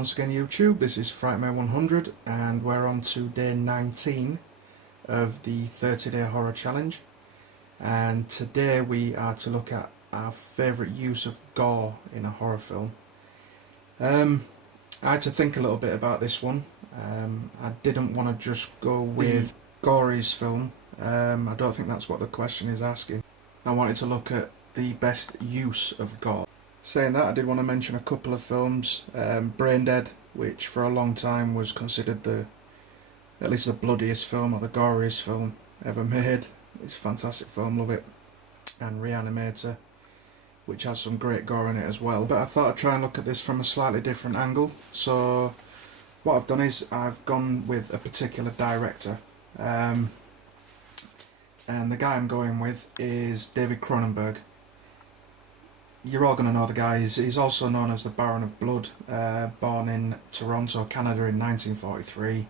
once again YouTube. This is Frightmare 100 and we're on to day 19 of the 30-day horror challenge, and today we are to look at our favourite use of gore in a horror film. I had to think a little bit about this one. I didn't want to just go with Gore's film. I don't think that's what the question is asking. I wanted to look at the best use of gore. Saying that, I did want to mention a couple of films. Brain Dead, which for a long time was considered at least the bloodiest film or the goriest film ever made. It's a fantastic film, love it. And Reanimator, which has some great gore in it as well. But I thought I'd try and look at this from a slightly different angle. So what I've done is I've gone with a particular director. And the guy I'm going with is David Cronenberg. You're all going to know the guy. He's also known as the Baron of Blood, born in Toronto, Canada in 1943.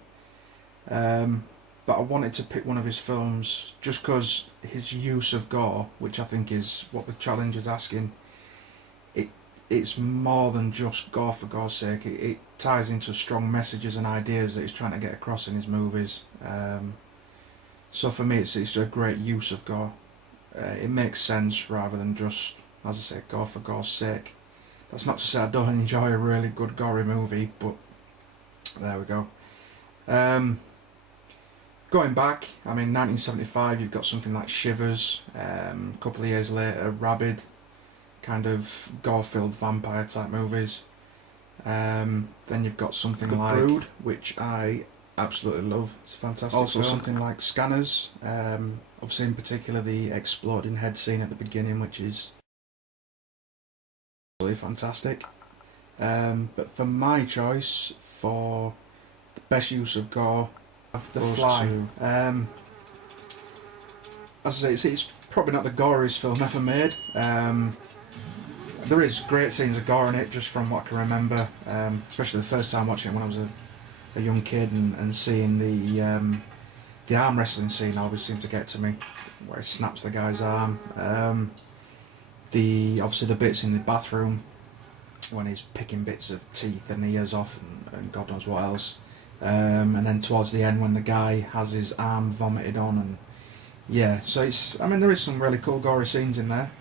But I wanted to pick one of his films just because his use of gore, which I think is what the challenge is asking, it's more than just gore for gore's sake. It ties into strong messages and ideas that he's trying to get across in his movies. So for me it's a great use of gore. It makes sense rather than just, as I say, gore for gore's sake. That's not to say I don't enjoy a really good gory movie, but there we go. Going back, I mean 1975, you've got something like Shivers. A couple of years later, Rabid, kind of gore-filled vampire type movies. Then you've got something like The Brood, which I absolutely love. It's a fantastic film. Something like Scanners. Obviously in particular the exploding head scene at the beginning, which is really fantastic. But for my choice for the best use of gore, The Fly. As I say, it's probably not the goriest film ever made. There is great scenes of gore in it, just from what I can remember, especially the first time watching it when I was a young kid, and seeing the arm wrestling scene always seemed to get to me, where he snaps the guy's arm. Obviously the bits in the bathroom when he's picking bits of teeth and ears off and God knows what else. And then towards the end when the guy has his arm vomited on, and yeah, so I mean there is some really cool gory scenes in there,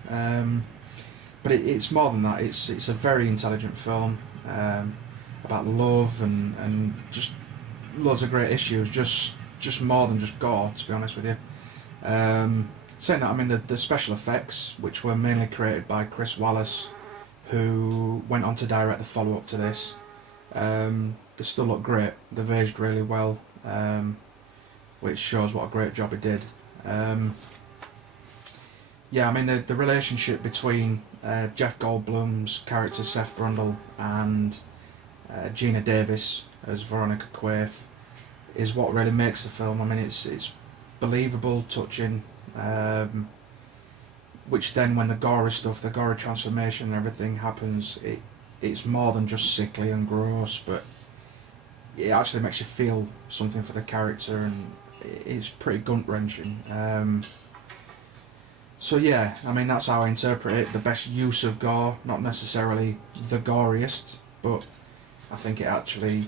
but it's more than that. It's a very intelligent film about love and just loads of great issues, just more than just gore, to be honest with you. Saying that, I mean the special effects, which were mainly created by Chris Wallace, who went on to direct the follow-up to this, they still look great. They've aged really well, which shows what a great job he did. Yeah, I mean the relationship between Jeff Goldblum's character Seth Brundle and Gina Davis as Veronica Quaife is what really makes the film. I mean it's believable, touching, which then when the gory stuff, the gory transformation and everything happens, it's more than just sickly and gross, but it actually makes you feel something for the character, and it's pretty gut-wrenching. So yeah, I mean that's how I interpret it. The best use of gore, not necessarily the goriest, but I think it actually,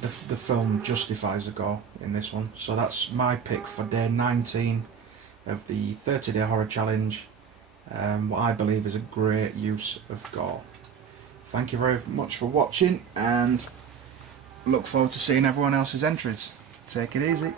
the film justifies the gore in this one. So that's my pick for day 19 of the 30-day horror challenge. What I believe is a great use of gore. Thank you very much for watching, and look forward to seeing everyone else's entries. Take it easy.